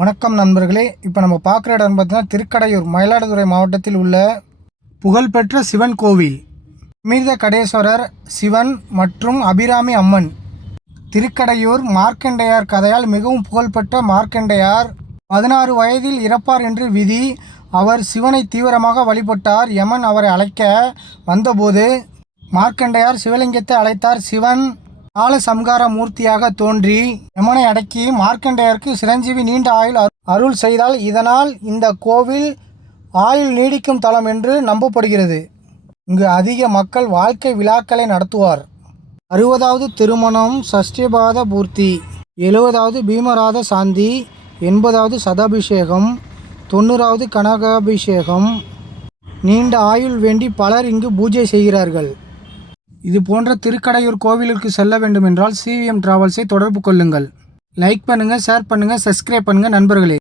வணக்கம் நண்பர்களே. இப்போ நம்ம பார்க்குற இடம் பார்த்தீங்கன்னா திருக்கடையூர், மயிலாடுதுறை மாவட்டத்தில் உள்ள புகழ்பெற்ற சிவன் கோவில். அமிர்த கடேஸ்வரர் சிவன் மற்றும் அபிராமி அம்மன். திருக்கடையூர் மார்க்கண்டேயர் கதையால் மிகவும் புகழ்பெற்ற மார்க்கண்டேயர் 16 வயதில் இறப்பார் என்று விதி. அவர் சிவனை தீவிரமாக வழிபட்டார். யமன் அவரை அழைக்க வந்தபோது மார்க்கண்டேயர் சிவலிங்கத்தை அழைத்தார். சிவன் கால சம்ஹார மூர்த்தியாக தோன்றி யமனை அடக்கி மார்க்கண்டேயருக்கு சிரஞ்சீவி நீண்ட ஆயுள் அருள் செய்தால். இதனால் இந்த கோவில் ஆயுள் நீடிக்கும் தலம் என்று நம்பப்படுகிறது. இங்கு அதிக மக்கள் வாழ்க்கை விழாக்களை நடத்துவார். 60வது திருமணம், சஷ்டிபாத பூர்த்தி, 70வது பீமராத சாந்தி, 80வது சதாபிஷேகம், 90வது கனகாபிஷேகம், நீண்ட ஆயுள் வேண்டி பலர் இங்கு பூஜை செய்கிறார்கள். இது போன்ற திருக்கடையூர் கோவிலுக்கு செல்ல வேண்டும் என்றால் CVM டிராவல்ஸை தொடர்பு கொள்ளுங்கள். லைக் பண்ணுங்கள், ஷேர் பண்ணுங்கள், சப்ஸ்கிரைப் பண்ணுங்கள் நண்பர்களே.